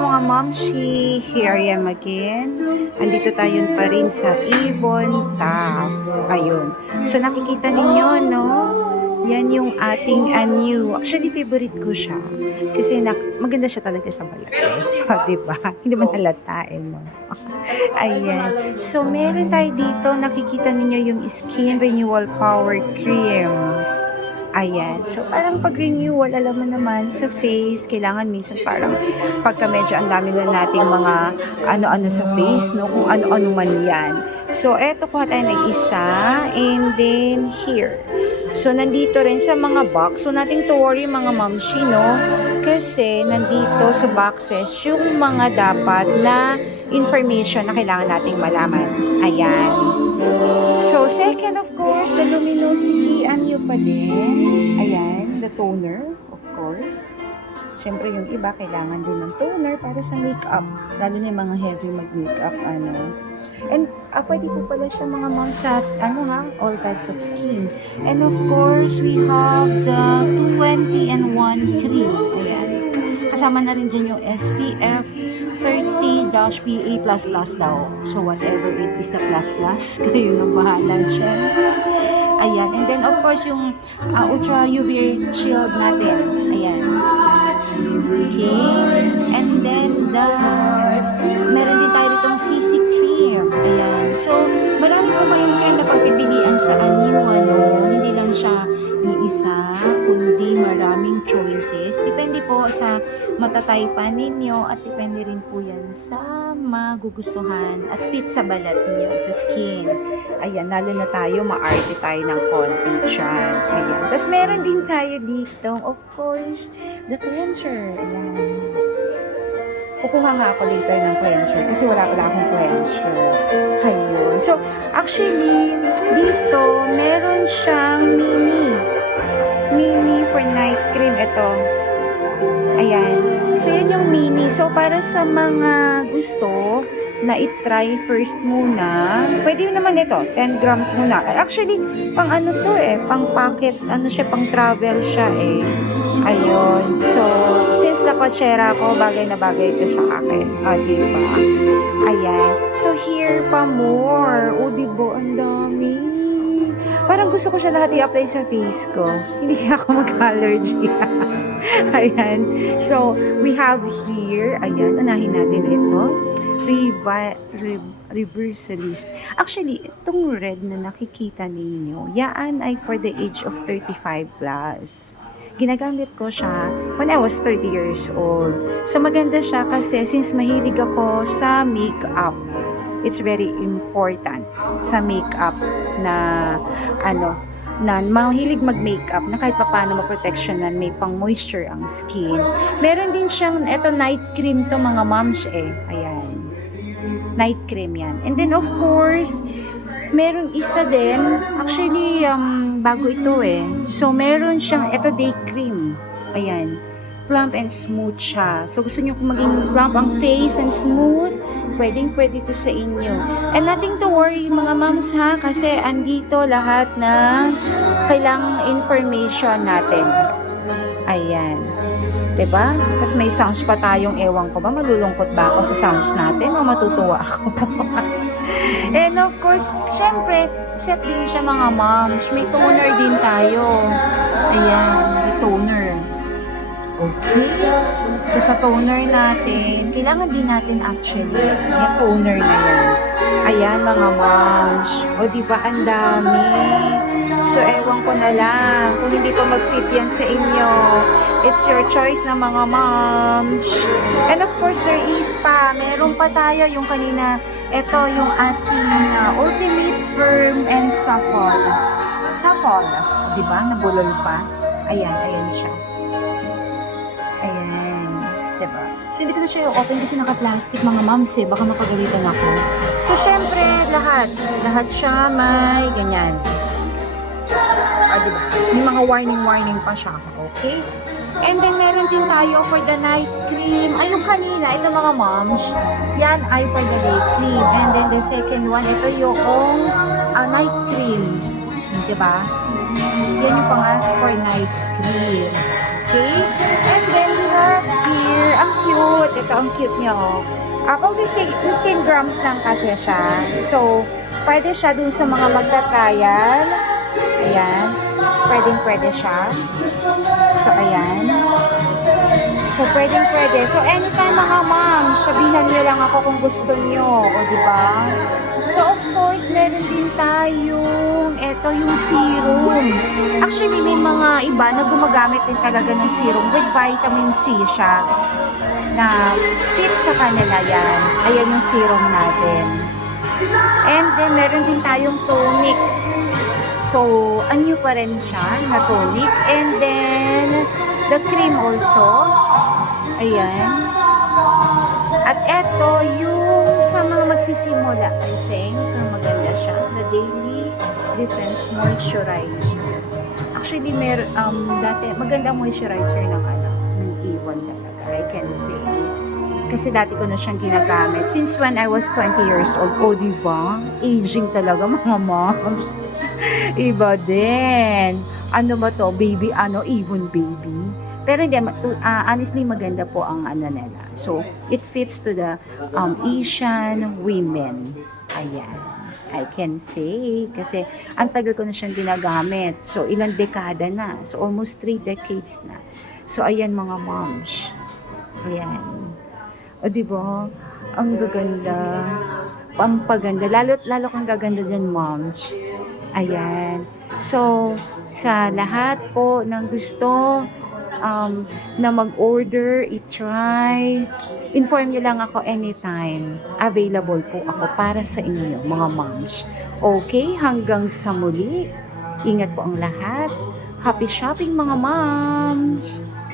mga momshi, here I am again. Andito tayo pa rin sa Avon Taft. Ayun. So nakikita ninyo, no? Yan yung ating new. Actually, favorite ko siya. Kasi maganda siya talaga sa balat eh. O, diba? Hindi man halata eh, no? Ayan. So, meron tayo dito. Nakikita ninyo yung Skin Renewal Power Cream. Ayan. So, parang pag-renewal, alam mo naman, sa face, kailangan minsan parang pagka medyo ang dami na nating mga ano-ano sa face, no? Kung ano-ano man yan. So, eto kuha tayo ng isa. And then, here. So, nandito rin sa mga box. So, nating to worry mga mamshi, no? Kasi, nandito sa boxes yung mga dapat na information na kailangan nating malaman. Ayan. So, second, of course, the luminosity, ano pa din. Ayan, the toner, of course. Siyempre, yung iba, kailangan din ng toner para sa makeup. Lalo na yung mga heavy mag-makeup, ano. And, pwede po pala siya mga mom sa, all types of skin. And, of course, we have the 220-in-1 cream. Ayan. Kasama na rin dyan yung SPF 30-PA++ daw. So, whatever it is the plus, kayo na bahala siya. Ayan. And then, of course, yung Ultra UV Shield natin. Ayan. Okay. And then, meron din tayo ditong CC cream. Ayan. So, marami po kayong cream na pagpipilian sa anyo, Hindi lang siya iisa, kundi maraming choices. Depende po sa matataypan ninyo at depende rin po yan sa magugustuhan at fit sa balat niyo, sa skin. Ayan, lalo na tayo, maarte tayo ng konti dyan. Ayan. Tapos meron din tayo dito, of course, the cleanser. Ayan. Kukuha nga ako later ng cleanser kasi wala pala akong cleanser. Ayun. So, actually, dito, meron siyang mini for night cream. Ito. Ayan. So, yan yung mini. So, para sa mga gusto na i-try first muna, pwede naman ito, 10 grams muna. Actually, pang ano to pang packet, siya, pang travel siya Ayun. So, since lakotsera ko, bagay na bagay ito sa akin. Diba? Ayan. So, here pa more. Diba? Ang dami. Parang gusto ko siya lahat i-apply sa face ko. Hindi ako mag-allergy. Ayan. So, we have here, ayan, unahin natin ito. Reversalist. Actually, itong red na nakikita ninyo, yan ay for the age of 35 plus. Ginagamit ko siya when I was 30 years old. So, maganda siya kasi since mahilig ako sa makeup, it's very important sa makeup na na mahilig mag-makeup na kahit paano ma-protectionan, may pang-moisture ang skin. Meron din siyang, eto night cream to mga moms Ayan. Night cream yan. And then of course, meron isa din, actually, bago ito So, meron siyang, eto day cream. Ayan. Plump and smooth siya. So, gusto nyo kung maging plump ang face and smooth, pwede ito sa inyo. And nothing to worry mga moms kasi andito lahat na kailangang information natin. Ayan. Diba? Tapos may sounds pa tayong ewan ko ba, malulungkot ba ako sa sounds natin o matutuwa ako? And of course, syempre, set din siya mga moms. May toner din tayo. Ayan, may toner. Okay. So, sa toner natin, kailangan din natin actually yung toner na yan. Ayan, mga moms. Diba, ang dami. So, ewan ko na lang. Kung hindi pa mag-fit yan sa inyo, it's your choice na mga moms. And of course, there is pa. Meron pa tayo yung kanina. Ito yung ating Ultimate Firm and Supple. Supple. Diba? Nabulol pa. Ayan siya. Ayan. Diba? So, hindi ko na siya open kasi naka-plastic mga moms Baka mapagalitan ako. So, syempre, lahat siya may ganyan. Diba? May mga warning pa siya. Okay? And then, meron din tayo for the night cream. Yung kanina, ito mga moms, yan ay for the day cream. And then, the second one, ito yung night cream. Diba? Yan yung pang for night cream. Okay? And then, we here. Ang cute. Ito, ang cute niya, oh. Ako, 15 grams lang kasi siya. So, pwede siya dun sa mga magta-trial. Ayan. Pwede siya. So, ayan. So, pwede. So, anytime mga ma'am, sabihan niyo lang ako kung gusto niyo. O, di ba? So, of course, meron din tayong, eto yung serum. Actually, may mga iba na gumagamit din talaga ng serum with vitamin C siya na fit sa kanila yan. Ayan yung serum natin. And then, meron din tayong tonic. So, anyo pa rin siya na tonic. And then, the cream also. Ayan. At eto, yung sa mga magsisimula, I think, na maganda siya. The Daily Defense Moisturizer. Actually, dati, maganda moisturizer ng iwan talaga. I can say. Kasi dati ko na siyang ginagamit. Since when I was 20 years old. O, diba? Aging talaga, mga moms. Iba din. Ano ba to? Baby, even baby. Pero hindi, honestly, maganda po ang nila. So, it fits to the Asian women. Ayan. I can say. Kasi, ang tagal ko na siyang ginagamit. So, ilang dekada na. So, almost 3 decades na. So, ayan mga moms. Ayan. O, diba? Ang gaganda. Pampaganda. Lalo kang gaganda dyan, moms. Ayan. So, sa lahat po ng gusto na mag-order, i-try, inform nyo lang ako anytime. Available po ako para sa inyo, mga moms. Okay, hanggang sa muli. Ingat po ang lahat. Happy shopping, mga moms!